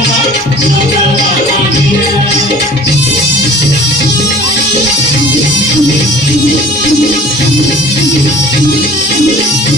Thank you.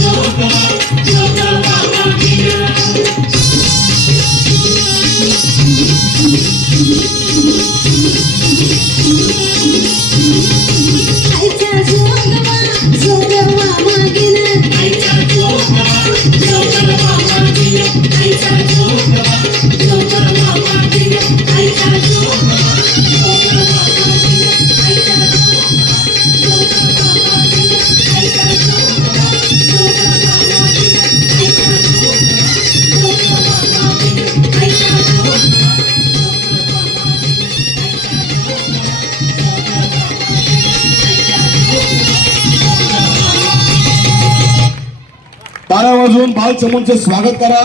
ছোট ছোট बारा वाजून बाल चमूनचे स्वागत करा.